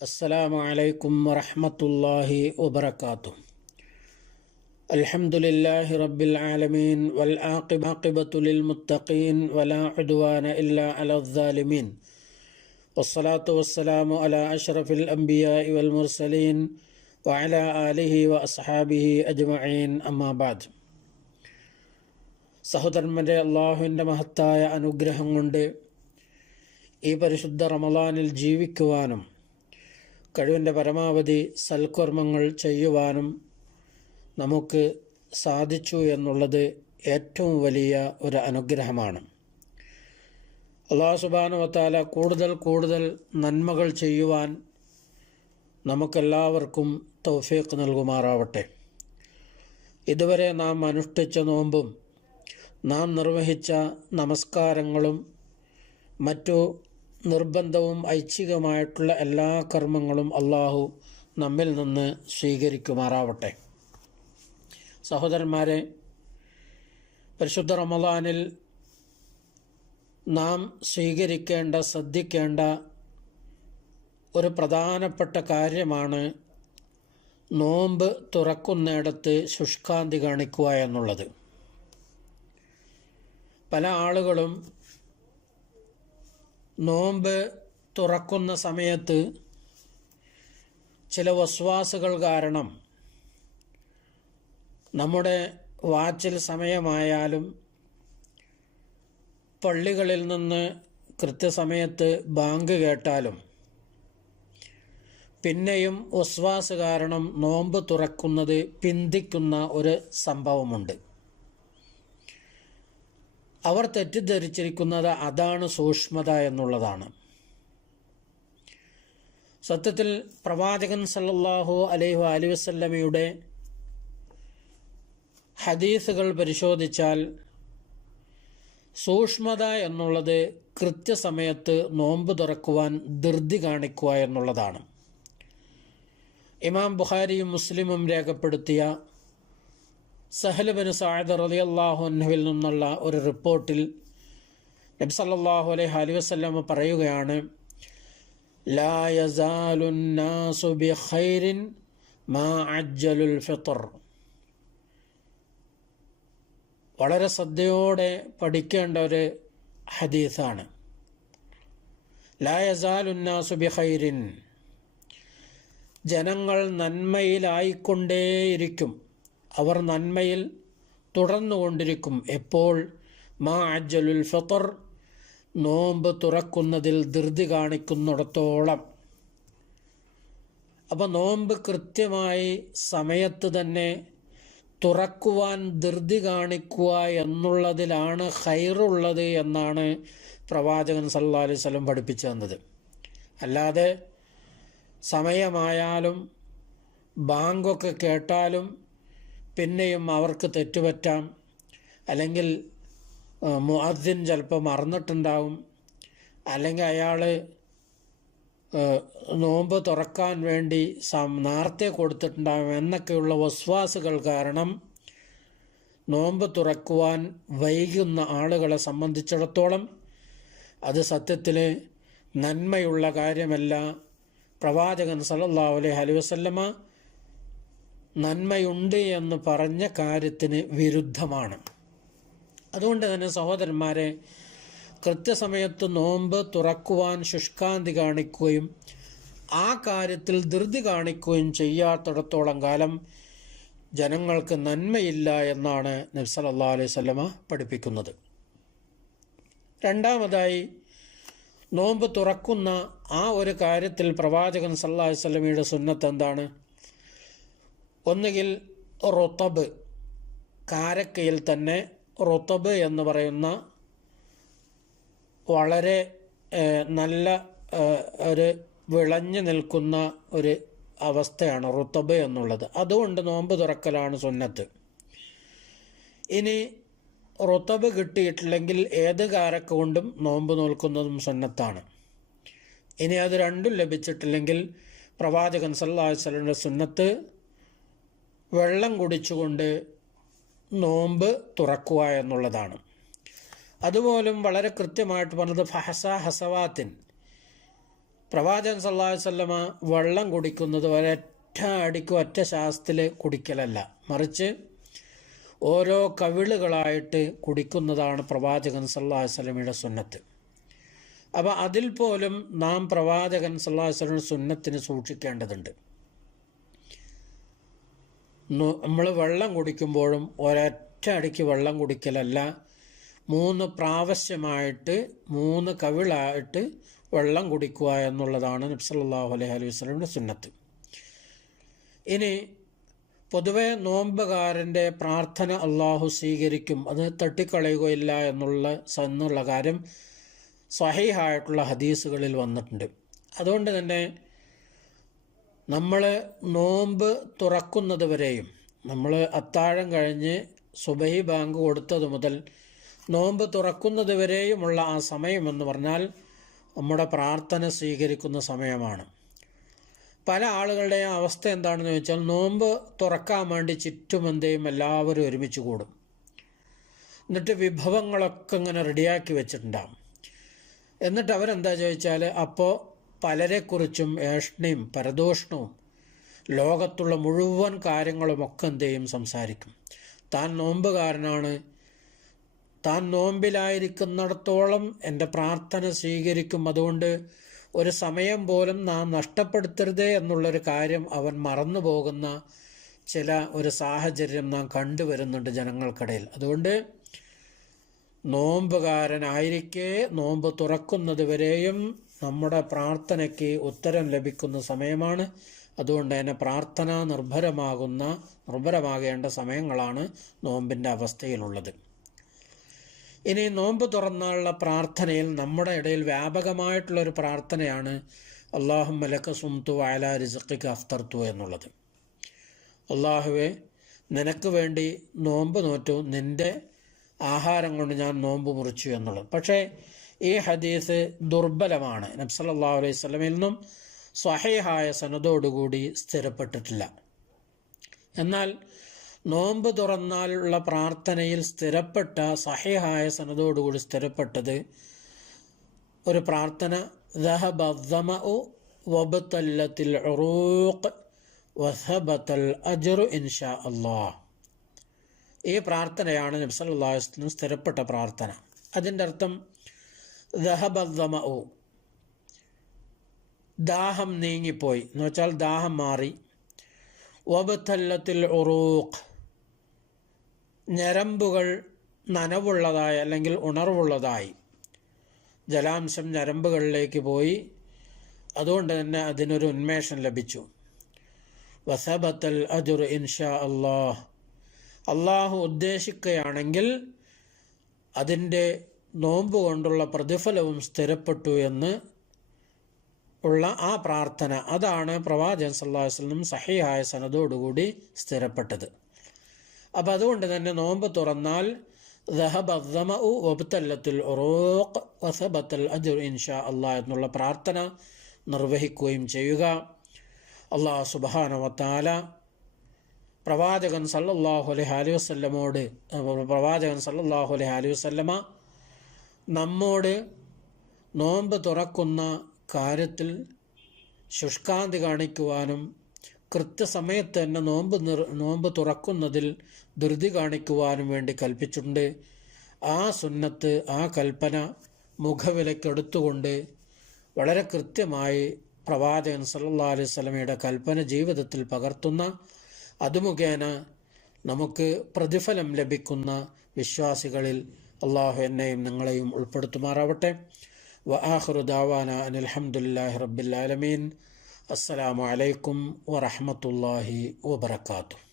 السلام عليكم ورحمة الله وبركاته الحمد لله رب العالمين والعاقبة للمتقين ولا عدوان إلا على الظالمين والصلاة والسلام على أشرف الأنبياء والمرسلين وعلى آله وأصحابه أجمعين أما بعد സഹോദരന്മാരെ അള്ളാഹുവിൻ്റെ മഹത്തായ അനുഗ്രഹം കൊണ്ട് ഈ പരിശുദ്ധ റമലാനിൽ ജീവിക്കുവാനും കഴിവിന്റെ പരമാവധി സൽക്കർമ്മങ്ങൾ ചെയ്യുവാനും നമുക്ക് സാധിച്ചു എന്നുള്ളത് ഏറ്റവും വലിയ ഒരു അനുഗ്രഹമാണ്. അള്ളാഹു സുബാനുവത്താല കൂടുതൽ കൂടുതൽ നന്മകൾ ചെയ്യുവാൻ നമുക്കെല്ലാവർക്കും തൗഫീഖ് നൽകുമാറാവട്ടെ. ഇതുവരെ നാം അനുഷ്ഠിച്ച നോമ്പും നാം നിർവഹിച്ച നമസ്കാരങ്ങളും മറ്റു നിർബന്ധവും ഐച്ഛികമായിട്ടുള്ള എല്ലാ കർമ്മങ്ങളും അള്ളാഹു നമ്മിൽ നിന്ന് സ്വീകരിക്കുമാറാവട്ടെ. സഹോദരന്മാരെ പരിശുദ്ധ റമദാനിൽ നാം സ്വീകരിക്കേണ്ട ശ്രദ്ധിക്കേണ്ട ഒരു പ്രധാനപ്പെട്ട കാര്യമാണ് നോമ്പ് തുറക്കുന്നിടത്ത് ശുഷ്കാന്തി കാണിക്കുക എന്നുള്ളത്. പല ആളുകളും നോമ്പ് തുറക്കുന്ന സമയത്ത് ചില വസ്വാസുകൾ കാരണം നമ്മുടെ വാച്ചിൽ സമയമായാലും പള്ളികളിൽ നിന്ന് കൃത്യസമയത്ത് ബാങ്ക് കേട്ടാലും പിന്നെയും ഒസ്വാസ് കാരണം നോമ്പ് തുറക്കുന്നത് പിന്തിക്കുന്ന ഒരു സംഭവമുണ്ട്. അവർ തെറ്റിദ്ധരിച്ചിരിക്കുന്നത് അതാണ് സൂക്ഷ്മത എന്നുള്ളതാണ്. സത്യത്തിൽ പ്രവാചകൻ സല്ലാഹു അലൈഹി അലി വസല്ലമയുടെ ഹദീസുകൾ പരിശോധിച്ചാൽ സൂക്ഷ്മത എന്നുള്ളത് കൃത്യസമയത്ത് നോമ്പ് തുറക്കുവാൻ ധൃതി കാണിക്കുക എന്നുള്ളതാണ്. ഇമാം ബുഖാരിയും മുസ്ലിമും രേഖപ്പെടുത്തിയ സഹലബിന് സായദ് റലി അള്ളാഹുനുവിൽ നിന്നുള്ള ഒരു റിപ്പോർട്ടിൽ നബി സല്ലാഹു അലൈഹി അലി വസ്ലമ പറയുകയാണ് വളരെ ശ്രദ്ധയോടെ പഠിക്കേണ്ട ഒരു ഹദീസാണ്. ജനങ്ങൾ നന്മയിലായിക്കൊണ്ടേയിരിക്കും. അവർ നന്മയിൽ തുടർന്നുകൊണ്ടിരിക്കും. എപ്പോൾ? മാ അജ്ജലുൽ ഫത്തർ നോമ്പ് തുറക്കുന്നതിൽ ധൃതി കാണിക്കുന്നിടത്തോളം. അപ്പോൾ നോമ്പ് കൃത്യമായി സമയത്ത് തന്നെ തുറക്കുവാൻ ധൃതി കാണിക്കുക എന്നുള്ളതിലാണ് ഹൈറുള്ളത് എന്നാണ് പ്രവാചകൻ സല്ലാ അലൈഹി സ്വലം പഠിപ്പിച്ചു തന്നത്. അല്ലാതെ സമയമായാലും ബാങ്കൊക്കെ കേട്ടാലും പിന്നെയും അവർക്ക് തെറ്റുപറ്റാം. അല്ലെങ്കിൽ മുഅദ്ദിൻ ചിലപ്പോൾ മറന്നിട്ടുണ്ടാവും. അല്ലെങ്കിൽ അയാൾ നോമ്പ് തുറക്കാൻ വേണ്ടി നേരത്തെ കൊടുത്തിട്ടുണ്ടാവും എന്നൊക്കെയുള്ള വസ്വാസുകൾ കാരണം നോമ്പ് തുറക്കുവാൻ വൈകുന്ന ആളുകളെ സംബന്ധിച്ചിടത്തോളം അത് സത്യത്തിൽ നന്മയുള്ള കാര്യമല്ല. പ്രവാചകൻ സല്ലല്ലാഹു അലൈഹി വസല്ലമ നന്മയുണ്ട് എന്ന് പറഞ്ഞ കാര്യത്തിന് വിരുദ്ധമാണ്. അതുകൊണ്ട് തന്നെ സഹോദരന്മാരെ കൃത്യസമയത്ത് നോമ്പ് തുറക്കുവാൻ ശുഷ്കാന്തി കാണിക്കുകയും ആ കാര്യത്തിൽ ധൃതി കാണിക്കുകയും ചെയ്യാത്തിടത്തോളം കാലം ജനങ്ങൾക്ക് നന്മയില്ല എന്നാണ് നബ്സലല്ലാ അലൈഹി സ്വലമ പഠിപ്പിക്കുന്നത്. രണ്ടാമതായി നോമ്പ് തുറക്കുന്ന ആ ഒരു കാര്യത്തിൽ പ്രവാചകൻ സല്ലാ സ്വലമയുടെ സുന്നത്ത് എന്താണ്? ഒന്നുകിൽ റുത്തബ് കാരക്കയിൽ തന്നെ റുത്തബ് എന്ന് പറയുന്ന വളരെ നല്ല ഒരു വിളഞ്ഞു നിൽക്കുന്ന ഒരു അവസ്ഥയാണ് റുത്തബ് എന്നുള്ളത്. അതുകൊണ്ട് നോമ്പ് തുറക്കലാണ് സുന്നത്ത്. ഇനി റുത്തബ് കിട്ടിയിട്ടില്ലെങ്കിൽ ഏത് കാരക്ക കൊണ്ടും നോമ്പ് നോൽക്കുന്നതും സുന്നത്താണ്. ഇനി അത് രണ്ടും ലഭിച്ചിട്ടില്ലെങ്കിൽ പ്രവാചകൻ സല്ലാ വസ്ലമിന്റെ സുന്നത്ത് വെള്ളം കുടിച്ചുകൊണ്ട് നോമ്പ് തുറക്കുക എന്നുള്ളതാണ്. അതുപോലും വളരെ കൃത്യമായിട്ട് പറഞ്ഞത് ഫഹസ ഹസവാത്തിൻ. പ്രവാചകൻ സല്ലാഹു വല്ലമ വെള്ളം കുടിക്കുന്നത് ഒരൊറ്റ അടിക്ക് ഒറ്റ ശാസ്ത്രത്തിൽ കുടിക്കലല്ല. മറിച്ച് ഓരോ കവിളുകളായിട്ട് കുടിക്കുന്നതാണ് പ്രവാചകൻ സല്ലാഹു വല്ലമയുടെ സുന്നത്ത്. അപ്പോൾ അതിൽ പോലും നാം പ്രവാചകൻ സല്ലാഹു വല്ലമയുടെ സുന്നത്തിന് സൂക്ഷിക്കേണ്ടതുണ്ട്. നമ്മൾ വെള്ളം കുടിക്കുമ്പോഴും ഒരൊറ്റ അടിക്ക് വെള്ളം കുടിക്കലല്ല. മൂന്ന് പ്രാവശ്യമായിട്ട് മൂന്ന് കവിളായിട്ട് വെള്ളം കുടിക്കുക എന്നുള്ളതാണ് നബ്സല്ലാഹു അലൈഹി അലൈഹി വസ്ലമിന്റെ സുന്നത്ത്. ഇനി പൊതുവെ നോമ്പുകാരന്റെ പ്രാർത്ഥന അള്ളാഹു സ്വീകരിക്കും. അത് തട്ടിക്കളയുകയില്ല എന്നുള്ള എന്നുള്ള കാര്യം സഹീഹായിട്ടുള്ള ഹദീസുകളിൽ വന്നിട്ടുണ്ട്. അതുകൊണ്ട് തന്നെ നമ്മൾ നോമ്പ് തുറക്കുന്നത് വരെയും നമ്മൾ അത്താഴം കഴിഞ്ഞ് സുബഹി ബാങ്ക് കൊടുത്തത് മുതൽ നോമ്പ് തുറക്കുന്നത് വരെയുമുള്ള ആ സമയമെന്ന് പറഞ്ഞാൽ നമ്മുടെ പ്രാർത്ഥന സ്വീകരിക്കുന്ന സമയമാണ്. പല ആളുകളുടെയും അവസ്ഥ എന്താണെന്ന് ചോദിച്ചാൽ നോമ്പ് തുറക്കാൻ വേണ്ടി ചുറ്റുമന്തയും എല്ലാവരും ഒരുമിച്ച് കൂടും. എന്നിട്ട് വിഭവങ്ങളൊക്കെ ഇങ്ങനെ റെഡിയാക്കി വെച്ചിട്ടുണ്ടാകും എന്നിട്ട് അവരെന്താ ചോദിച്ചാൽ അപ്പോൾ പലരെക്കുറിച്ചും ഏഷ്ണയും പരദോഷണവും ലോകത്തുള്ള മുഴുവൻ കാര്യങ്ങളുമൊക്കെ എന്തെയും സംസാരിക്കും. താൻ നോമ്പുകാരനാണ്. താൻ നോമ്പിലായിരിക്കുന്നിടത്തോളം എന്റെ പ്രാർത്ഥന സ്വീകരിക്കും. അതുകൊണ്ട് ഒരു സമയം പോലും നാം നഷ്ടപ്പെടുത്തരുതേ എന്നുള്ളൊരു കാര്യം അവൻ മറന്നു പോകുന്ന ചില ഒരു സാഹചര്യം നാം കണ്ടുവരുന്നുണ്ട് ജനങ്ങൾക്കിടയിൽ. അതുകൊണ്ട് നോമ്പുകാരനായിരിക്കെ നോമ്പ് തുറക്കുന്നത് വരെയും നമ്മുടെ പ്രാർത്ഥനയ്ക്ക് ഉത്തരം ലഭിക്കുന്ന സമയമാണ്. അതുകൊണ്ട് തന്നെ പ്രാർത്ഥന നിർഭരമാകുന്ന നിർഭരമാകേണ്ട സമയങ്ങളാണ് നോമ്പിന്റെ അവസ്ഥയിലുള്ളത്. ഇനി നോമ്പ് തുറന്നുള്ള പ്രാർത്ഥനയിൽ നമ്മുടെ ഇടയിൽ വ്യാപകമായിട്ടുള്ളൊരു പ്രാർത്ഥനയാണ് അള്ളാഹു മലക്ക സുംതു വയല റിസക്കിക്ക് അഫ്തർത്തു എന്നുള്ളത്. അള്ളാഹുവെ നിനക്ക് വേണ്ടി നോമ്പ് നോറ്റു നിന്റെ ആഹാരം കൊണ്ട് ഞാൻ നോമ്പ് മുറിച്ചു എന്നുള്ളത്. പക്ഷേ ഈ ഹദീസ് ദുർബലമാണ്. നബ്സല്ലാ അലൈഹി സ്വലമിൽ നിന്നും സ്വഹേഹായ സനതോടുകൂടി സ്ഥിരപ്പെട്ടിട്ടില്ല. എന്നാൽ നോമ്പ് തുറന്നാലുള്ള പ്രാർത്ഥനയിൽ സ്ഥിരപ്പെട്ട സഹേഹായ സനതോടുകൂടി സ്ഥിരപ്പെട്ടത് ഒരു പ്രാർത്ഥന ഇൻഷാ അള്ളാ ഈ പ്രാർത്ഥനയാണ് നബ്സല്ലാസ്ലും സ്ഥിരപ്പെട്ട പ്രാർത്ഥന. അതിന്റെ അർത്ഥം ദഹബദ്ദമഉ ദാഹം നീങ്ങിപ്പോയി. എന്ന് വെച്ചാൽ ദാഹം മാറി. വബത്തല്ലത്തിൽ ഉറൂഖ്. ഞരമ്പുകൾ നനവുള്ളതായി അല്ലെങ്കിൽ ഉണർവുള്ളതായി. ജലാംശം ഞരമ്പുകളിലേക്ക് പോയി. അതുകൊണ്ട് തന്നെ അതിനൊരു ഉന്മേഷം ലഭിച്ചു. വസബത്തൽ അജുർ ഇൻഷാ അള്ളാഹ് അള്ളാഹു ഉദ്ദേശിക്കുകയാണെങ്കിൽ അതിന്റെ നോമ്പ് കൊണ്ടുള്ള പ്രതിഫലവും സ്ഥിരപ്പെട്ടു എന്ന് ഉള്ള ആ പ്രാർത്ഥന. അതാണ് പ്രവാചകൻ സല്ലാഹു സഹിയായ സനതോടുകൂടി സ്ഥിരപ്പെട്ടത്. അപ്പം അതുകൊണ്ട് തന്നെ നോമ്പ് തുറന്നാൽ ഇൻഷാ അള്ളാഹ് എന്നുള്ള പ്രാർത്ഥന നിർവഹിക്കുകയും ചെയ്യുക. അള്ളാഹു സുബാനവത്താല പ്രവാചകൻ സല്ലാഹു അലൈഹി വസ്ല്ലമോട് പ്രവാചകൻ സല്ലാഹു അലൈഹി വസ്ല്ലമ നമ്മോട് നോമ്പ് തുറക്കുന്ന കാര്യത്തിൽ ശുഷ്കാന്തി കാണിക്കുവാനും കൃത്യസമയത്ത് തന്നെ നോമ്പ് നോമ്പ് തുറക്കുന്നതിൽ ധൃതി കാണിക്കുവാനും വേണ്ടി കൽപ്പിച്ചിട്ടുണ്ട്. ആ സുന്നത്ത് ആ കൽപ്പന മുഖവിലക്കെടുത്തുകൊണ്ട് വളരെ കൃത്യമായി പ്രവാചകൻ സല്ലാ അലൈഹി സ്വലമയുടെ കൽപ്പന ജീവിതത്തിൽ പകർത്തുന്ന അതുമുഖേന നമുക്ക് പ്രതിഫലം ലഭിക്കുന്ന വിശ്വാസികളിൽ അള്ളാഹു എന്നെയും നിങ്ങളെയും ഉൾപ്പെടുത്തുമാറാവട്ടെ. വ ആഹ്റു ദാവാന അനിൽഹമുല്ലാഹി റബ്ബിൽ ആലമീൻ. അസ്സലാമു അലൈക്കും വറഹമത്തല്ലാഹി വബർക്കാത്തു